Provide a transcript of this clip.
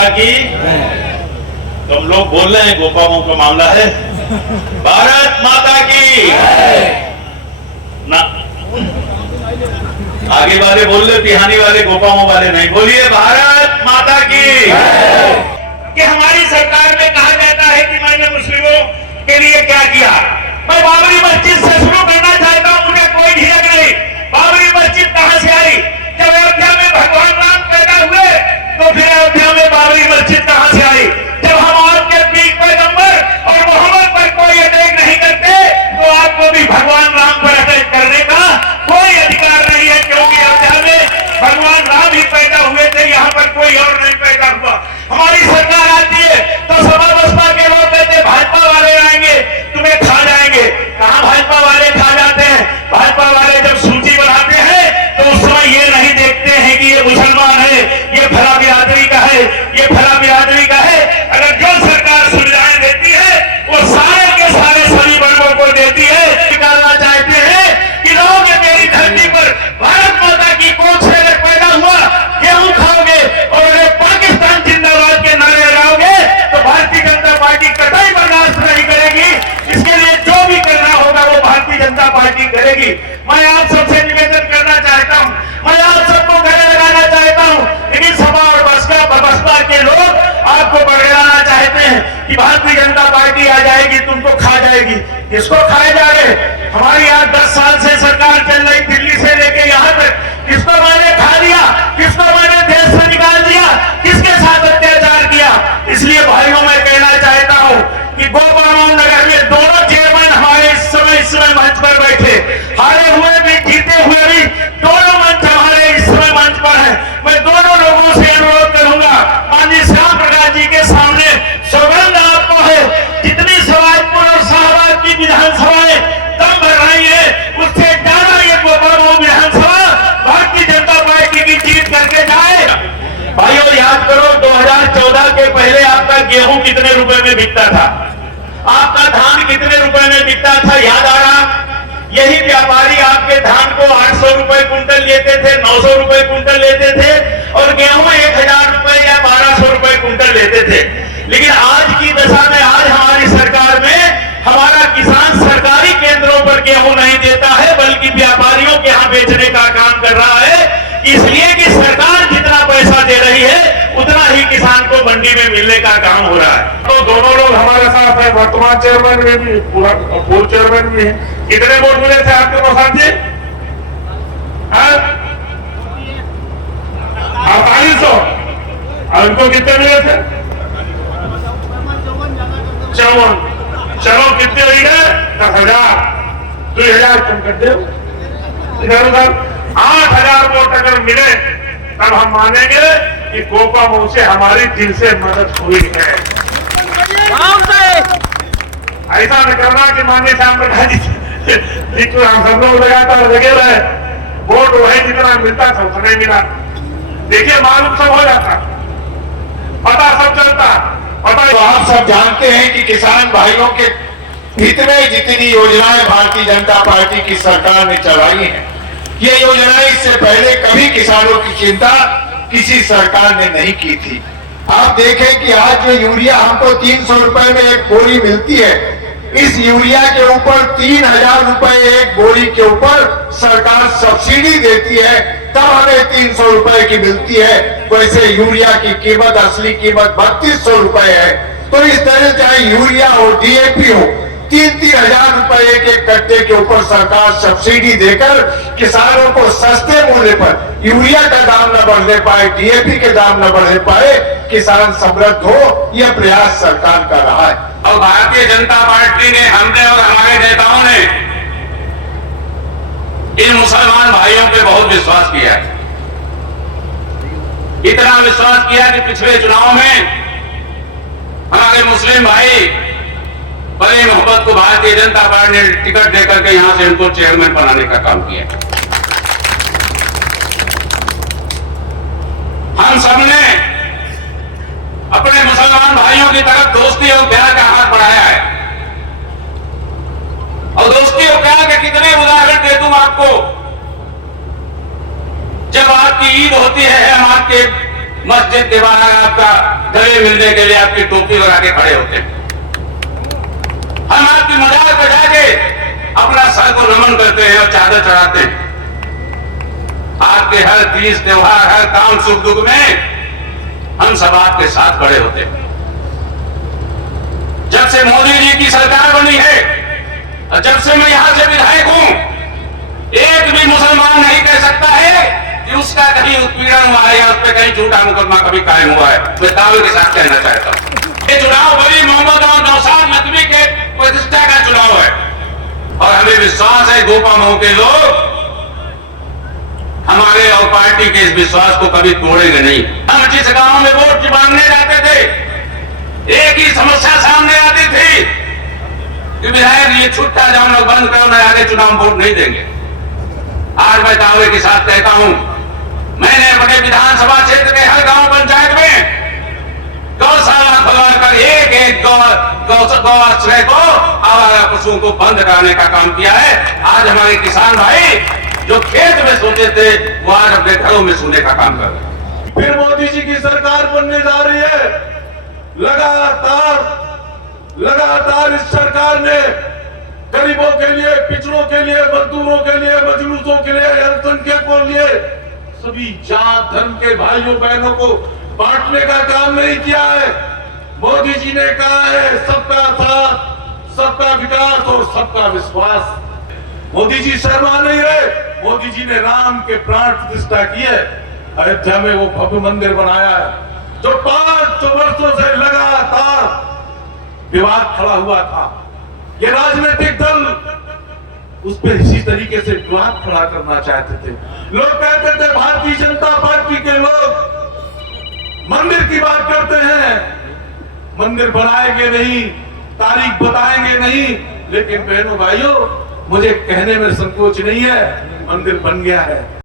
माता की। तुम लोग बोल रहे हैं गोपाओं का मामला है। भारत माता की ना, आगे वाले बोल रहे, बिहानी वाले गोपाओं वाले नहीं। बोलिए भारत माता की। कि हमारी सरकार में कहा जाता है कि मैंने मुस्लिमों के लिए क्या किया। मैं बाबरी मस्जिद से शुरू करना चाहता हूं, मुझे कोई झिझक नहीं। बाबरी मस्जिद कहां से आई? जब अयोध्या में भगवान राम पैदा हुए तो फिर अयोध्या में बाबरी मस्जिद कहां से आई? जब हम आपके पीर पैगंबर और मोहम्मद पर कोई अटैक नहीं करते तो आपको भी भगवान राम पर अटैक करने का कोई अधिकार नहीं है, क्योंकि अयोध्या में भगवान राम ही पैदा हुए थे, यहाँ पर कोई और नहीं पैदा हुआ। हमारी सरकार आती है तो सपा बसपा के लोग कहते भाजपा वाले आएंगे तुम्हें खा जाएंगे। कहां भाजपा वाले खा जाते हैं? भाजपा वाले जब सूची बनाते हैं तो उस समय ये नहीं देखते हैं कि ये मुसलमान है, ये फला बिरादरी का है, ये फला बिरादरी का है। अगर जो सरकार सुविधाएं देती है वो सारे के सारे सभी वर्गों को देती है। निकालना चाहते हैं कि लोग मेरी धरती पर भारत माता की कोख से अगर पैदा हुआ गेहूं खाओगे और अगर पाकिस्तान जिंदाबाद के नारे लगाओगे तो भारतीय जनता पार्टी कतई बर्दाश्त नहीं करेगी। इसके लिए जो भी करना होगा वो भारतीय जनता पार्टी करेगी। मैं आप सबसे निवेदन करना चाहता हूं, मैं आप सबको गले लगाना चाहता हूं, लेकिन सपा और बसपा के लोग आपको बरगलाना चाहते हैं कि भारतीय जनता पार्टी आ जाएगी तुमको खा जाएगी। किसको खाए जा रहे? हमारी आज 10 साल से सरकार चल रही, दिल्ली से लेके यहाँ तक किसको मैंने खा दिया, किसको मैंने देश से निकाल दिया, किसके साथ अत्याचार किया। इसलिए भाइयों मैं कहना चाहता हूं कि गोपाराम नगर में दोनों चेयरमैन हमारे इस समय मंच पर बैठे, हारे हुए भी जीते हुए भी दोनों मंच हमारे इस समय मंच पर है। मैं दोनों लोगों से अनुरोध करूंगा, माननीय श्याम प्रकाश जी के सामने सौगंध आपको है, जितनी सवाजपुर और शाहबाद की विधानसभाएं दम भर रही है उससे ज्यादा ये गोपाराम विधानसभा भारतीय जनता पार्टी की जीत करके जाए। भाइयों याद करो 2014 के पहले आपका गेहूं कितने रुपए में बिकता था, आपका धान कितने रुपए में बिकता था? याद आ रहा? यही व्यापारी आपके धान को 800 रुपए कुंटल लेते थे, 900 रुपए कुंटल लेते थे और गेहूं 1000 रुपए या 1200 रुपए कुंटल लेते थे। लेकिन आज की दशा में, आज हमारी सरकार में हमारा किसान सरकारी केंद्रों पर गेहूं नहीं देता है बल्कि व्यापारियों के यहाँ बेचने का काम कर रहा है, इसलिए कि सरकार जितना पैसा दे रही है उतना ही किसान को मंडी में मिलने का काम हो रहा है। तो दोनों लोग हमारे साथ हैं, वर्तमान चेयरमैन में भी, पूर्व चेयरमैन भी है। कितने वोट मिले थे आपके प्रसाद जी? 4800। और उनको कितने मिले थे? 54। चलो कितने हुई है? 10,000। 2,000 कम कर दो इधर उधर। 8,000 वोट अगर मिले तब हम मानेंगे कि गोपाओं से हमारी दिल से मदद हुई है। ऐसा न करना कि माननीय श्याम प्रकाश जी हम सब लोग लगातार लगे रहे, वोट वही जितना मिलता था उतना मिला। देखिए मालूम सब हो जाता, पता सब चलता, पता। तो आप सब जानते हैं कि किसान भाइयों के हित में जितनी योजनाएं भारतीय जनता पार्टी की सरकार ने चलाई हैं, ये योजनाएं इससे पहले कभी किसानों की चिंता किसी सरकार ने नहीं की थी। आप देखें कि आज जो यूरिया हमको 300 रुपए में एक बोरी मिलती है, इस यूरिया के ऊपर 3000 रुपए एक बोरी के ऊपर सरकार सब्सिडी देती है, तब हमें 300 रुपए की मिलती है। वैसे यूरिया की कीमत, असली कीमत 3200 रुपए है। तो इस तरह चाहे यूरिया हो, डीएपी हो, 3-3 हजार रुपए एक एक कट्टे के ऊपर सरकार सब्सिडी देकर किसानों को सस्ते मूल्य पर यूरिया का दाम न बढ़ने पाए, डीएपी के दाम न बढ़ने पाए, किसान समृद्ध हो, यह प्रयास सरकार कर रहा है। और भारतीय जनता पार्टी ने, हमने और हमारे नेताओं ने इन मुसलमान भाइयों पे बहुत विश्वास किया, इतना विश्वास किया कि पिछले चुनाव में हमारे मुस्लिम भाई बड़े मोहब्बत को भारतीय जनता पार्टी ने टिकट देकर के यहां से इनको चेयरमैन बनाने का काम किया। हम सबने अपने मुसलमान भाइयों की तरफ दोस्ती और प्यार का हाथ बढ़ाया है, और दोस्ती और प्यार के कितने उदाहरण दे दूं आपको। जब आपकी ईद होती है, हम आपके मस्जिद दीवाना आपका गले मिलने के लिए आपकी टोपी लगा के खड़े होते हैं। हम आपकी मजाक बजा के अपना सर को नमन करते हैं और चादर चढ़ाते हैं। आपके हर तीज त्योहार, हर काम सुख दुख में हम सब आपके साथ खड़े होते हैं। जब से मोदी जी की सरकार बनी है और जब से मैं यहां से विधायक हूं, एक भी मुसलमान नहीं कह सकता है कि उसका कहीं उत्पीड़न हुआ है या उस पर कहीं झूठा मुकदमा कभी कायम हुआ है। मैं दावे के साथ कहना चाहता हूं, ये चुनाव वली मोहम्मद और नौशाद नकवी के प्रतिष्ठा का चुनाव है और हमें विश्वास है गोपा मऊ के लोग हमारे और पार्टी के इस विश्वास को कभी तोड़ेंगे नहीं। हम जिस गांव में वोट मांगने जाते थे, एक ही समस्या सामने आती थी कि विधायक ये छुट्टा जाम लोग बंद करो, न आगे चुनाव वोट नहीं देंगे। आज मैं दावे के साथ कहता हूं, मैंने अपने विधानसभा क्षेत्र के हर गांव पंचायत में गौशाला खुलवाकर एक एक गौ आश्रय को, आवारा पशुओं को बंद कराने का काम किया है। आज हमारे किसान भाई जो खेत में सोते थे वो आज अपने घरों में सोने का काम कर रहे हैं। फिर मोदी जी की सरकार बनने जा रही है। लगातार इस सरकार ने गरीबों के लिए, पिछड़ों के लिए, मजदूरों के लिए, मजलूसों के लिए, अल्पसंख्यकों के लिए, सभी जात धर्म के भाइयों बहनों को बांटने का काम नहीं किया है। मोदी जी ने कहा है सबका साथ, सबका विकास और सबका विश्वास। मोदी जी शर्मा नहीं रहे। मोदी जी ने राम के प्राण प्रतिष्ठा की है। अयोध्या में वो भव्य मंदिर बनाया है जो 5 वर्षों से लगातार विवाद खड़ा हुआ था। ये राजनीतिक दल उस पर इसी तरीके से विवाद खड़ा करना चाहते थे। लोग कहते थे भारतीय जनता पार्टी के लोग मंदिर की बात करते हैं, मंदिर बनाएंगे नहीं, तारीख बताएंगे नहीं। लेकिन बहनों भाइयों, मुझे कहने में संकोच नहीं है, मंदिर बन गया है।